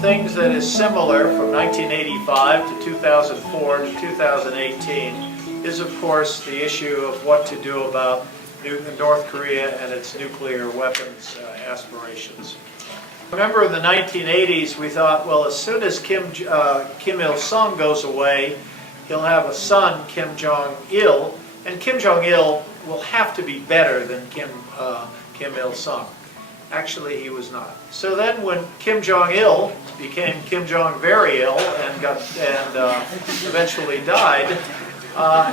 things that is similar from 1985 to 2004 to 2018 is, of course, the issue of what to do about North Korea and its nuclear weapons aspirations. Remember in the 1980s we thought, well, as soon as Kim Il-sung goes away, he'll have a son, Kim Jong-il, and Kim Jong-il will have to be better than Kim Il-sung. Actually, he was not. So then when Kim Jong-il became Kim Jong-very-ill and eventually died,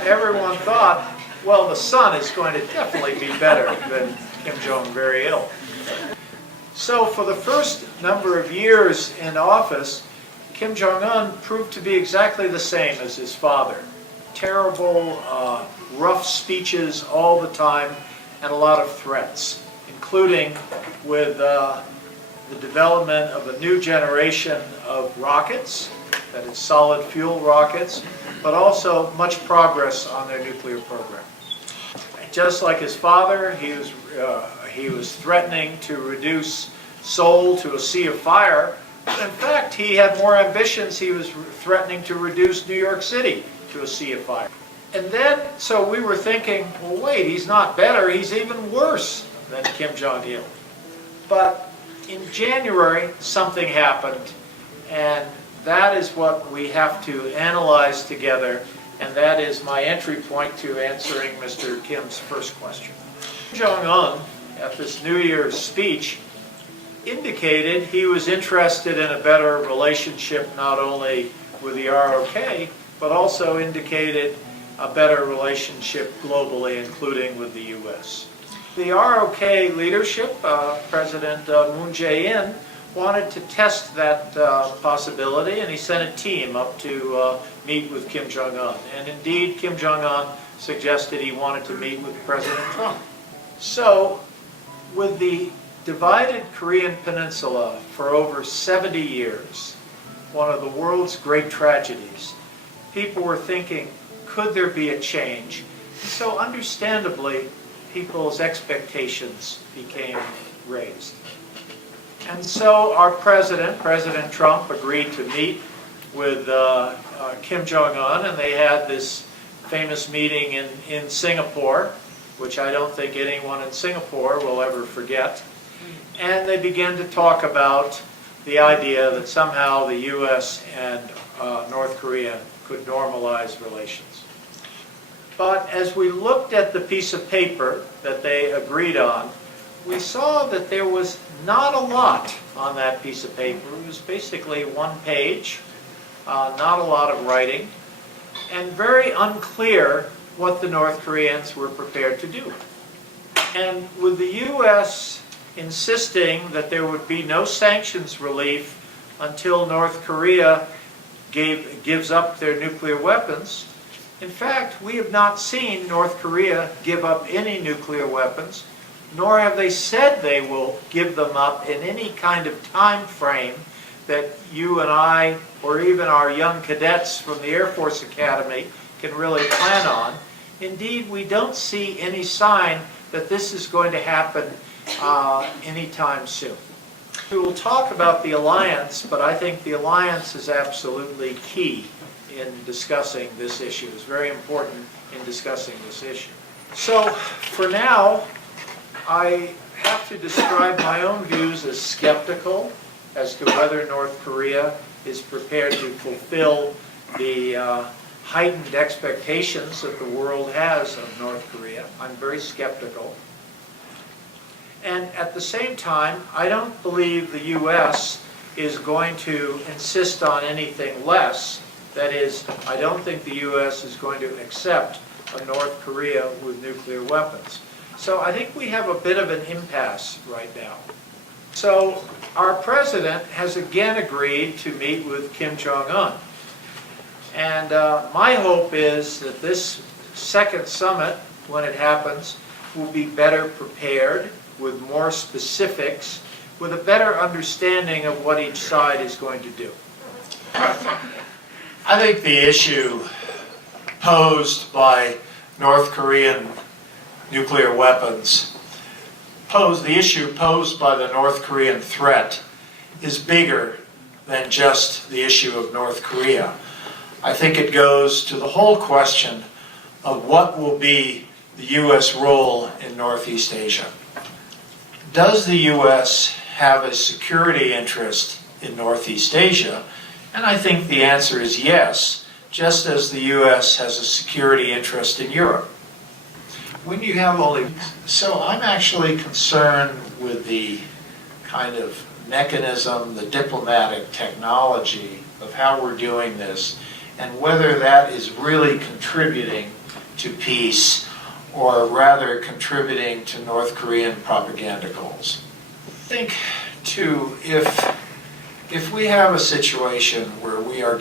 everyone thought, well, the son is going to definitely be better than Kim Jong-very-ill. So for the first number of years in office, Kim Jong-un proved to be exactly the same as his father. Terrible, rough speeches all the time, and a lot of threats, including with the development of a new generation of rockets, that is solid fuel rockets, but also much progress on their nuclear program. Just like his father, he was threatening to reduce Seoul to a sea of fire. In fact, he had more ambitions. He was threatening to reduce New York City to a sea of fire. And then, so we were thinking, well, wait, he's not better, he's even worse than Kim Jong-il. But in January, something happened, and that is what we have to analyze together, and that is my entry point to answering Mr. Kim's first question. Kim Jong-un, at this New Year's speech, indicated he was interested in a better relationship not only with the ROK, but also indicated a better relationship globally, including with the U.S. The ROK leadership, President Moon Jae-in, wanted to test that possibility, and he sent a team up to meet with Kim Jong-un. And indeed, Kim Jong-un suggested he wanted to meet with President Trump. So, with the divided Korean peninsula for over 70 years, one of the world's great tragedies, people were thinking, could there be a change? So understandably, people's expectations became raised. And so our President Trump, agreed to meet with Kim Jong-un, and they had this famous meeting in Singapore, which I don't think anyone in Singapore will ever forget. And they began to talk about the idea that somehow the U.S. and North Korea could normalize relations. But as we looked at the piece of paper that they agreed on, we saw that there was not a lot on that piece of paper. It was basically one page, not a lot of writing, and very unclear what the North Koreans were prepared to do. And with the U.S. insisting that there would be no sanctions relief until North Korea gives up their nuclear weapons, in fact, we have not seen North Korea give up any nuclear weapons, nor have they said they will give them up in any kind of time frame that you and I, or even our young cadets from the Air Force Academy, can really plan on. Indeed, we don't see any sign that this is going to happen anytime soon. We will talk about the alliance, but I think the alliance is absolutely key in discussing this issue. It's very important in discussing this issue. So, for now, I have to describe my own views as skeptical as to whether North Korea is prepared to fulfill the heightened expectations that the world has of North Korea. I'm very skeptical. And at the same time, I don't believe the U.S. is going to insist on anything less. That is, I don't think the U.S. is going to accept a North Korea with nuclear weapons. So I think we have a bit of an impasse right now. So our president has again agreed to meet with Kim Jong-un. And my hope is that this second summit, when it happens, will be better prepared, with more specifics, with a better understanding of what each side is going to do. I think the issue posed by North Korean nuclear weapons, the issue posed by the North Korean threat, is bigger than just the issue of North Korea. I think it goes to the whole question of what will be the U.S. role in Northeast Asia. Does the U.S. have a security interest in Northeast Asia? And I think the answer is yes, just as the U.S. has a security interest in Europe. When you have so I'm actually concerned with the kind of mechanism, the diplomatic technology of how we're doing this, and whether that is really contributing to peace or rather contributing to North Korean propaganda goals. I think, too, if we have a situation where we are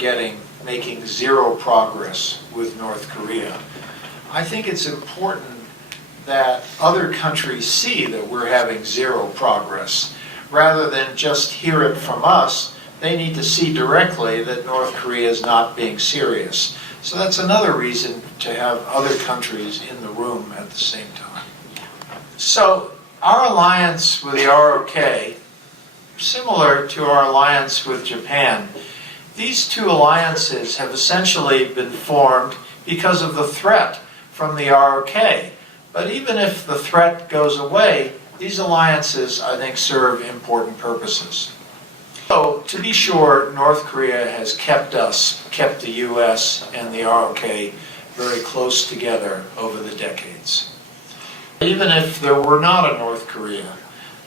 making zero progress with North Korea, I think it's important that other countries see that we're having zero progress. Rather than just hear it from us, they need to see directly that North Korea is not being serious. So that's another reason to have other countries in the room at the same time. So our alliance with the ROK, similar to our alliance with Japan, these two alliances have essentially been formed because of the threat from the ROK. But even if the threat goes away, these alliances, I think, serve important purposes. So, to be sure, North Korea has kept the U.S. and the ROK very close together over the decades. Even if there were not a North Korea,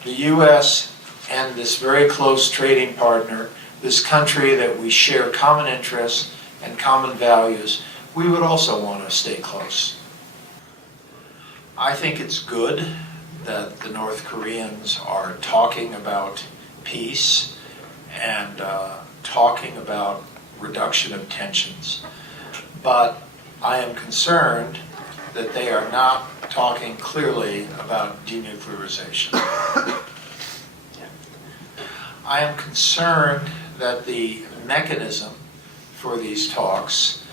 the U.S. and this very close trading partner, this country that we share common interests and common values, we would also want to stay close. I think it's good that the North Koreans are talking about peace and talking about reduction of tensions. But I am concerned that they are not talking clearly about denuclearization. I am concerned that the mechanism for these talks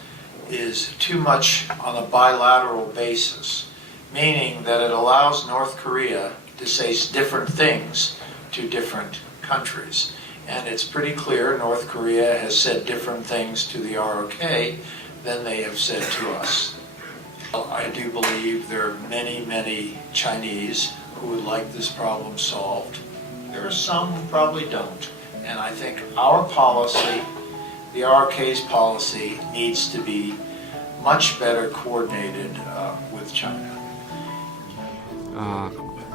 is too much on a bilateral basis, meaning that it allows North Korea to say different things to different countries. And it's pretty clear North Korea has said different things to the ROK than they have said to us. I do believe there are many, many Chinese who would like this problem solved. There are some who probably don't. And I think our policy, the ROK's policy, needs to be much better coordinated with China.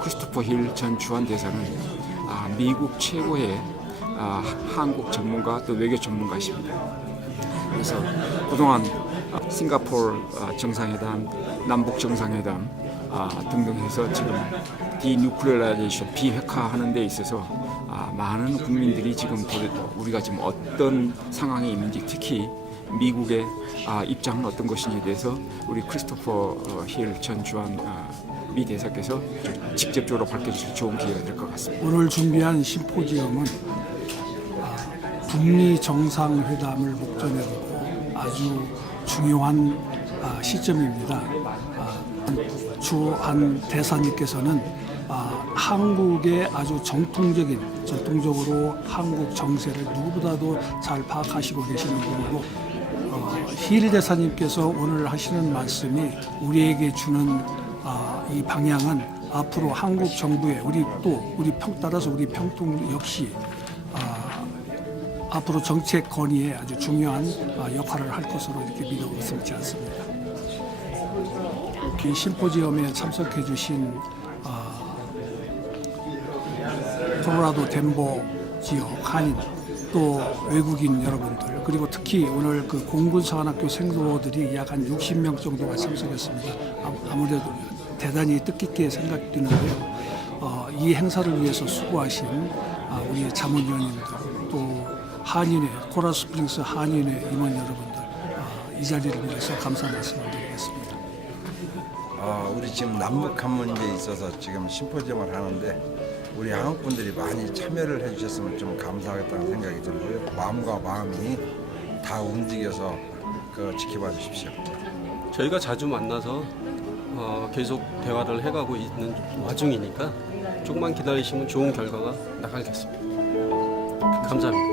크리스토퍼 힐 전 주한 대사는 미국 최고의 한국 전문가 또 외교 전문가이십니다. 그래서 그동안 싱가포르 정상회담, 남북 정상회담 등등 해서 지금 디뉴클리어라이제이션 비핵화하는 데 있어서 많은 국민들이 지금 우리가 지금 어떤 상황에 있는지 특히 미국의 입장은 어떤 것인지에 대해서 우리 크리스토퍼 힐 전 주한 미 대사께서 직접적으로 밝혀주실 좋은 기회가 될 것 같습니다. 오늘 준비한 심포지엄은 북미 정상회담을 목전에 두고 아주 중요한 시점입니다. 주한 대사님께서는 한국의 아주 전통적으로 한국 정세를 누구보다도 잘 파악하시고 계시는 분이고 힐 대사님께서 오늘 하시는 말씀이 우리에게 주는 이 방향은 앞으로 한국 정부의 따라서 우리 평통 역시 앞으로 정책 건의에 아주 중요한 역할을 할 것으로 이렇게 믿어 의심치 않습니다. 이 심포지엄에 참석해 주신 콜로라도 덴버 지역 한인 또 외국인 여러분들 그리고 특히 오늘 그 공군사관학교 생도들이 약 한 60명 정도가 참석했습니다. 아무래도 대단히 뜻깊게 생각되는데요. 이 행사를 위해서 수고하신 우리 자문위원님들 또 한인회 코랄스프링스 한인회 임원 여러분들 이 자리를 위해서 감사 말씀을 드리겠습니다. 우리 지금 남북한 문제에 있어서 지금 심포지엄을 하는데 우리 한국 분들이 많이 참여를 해주셨으면 좀 감사하겠다는 생각이 들고요. 마음과 마음이 다 움직여서 지켜봐 주십시오. 저희가 자주 만나서 계속 대화를 해가고 있는 와중이니까 조금만 기다리시면 좋은 결과가 나가겠습니다. 감사합니다.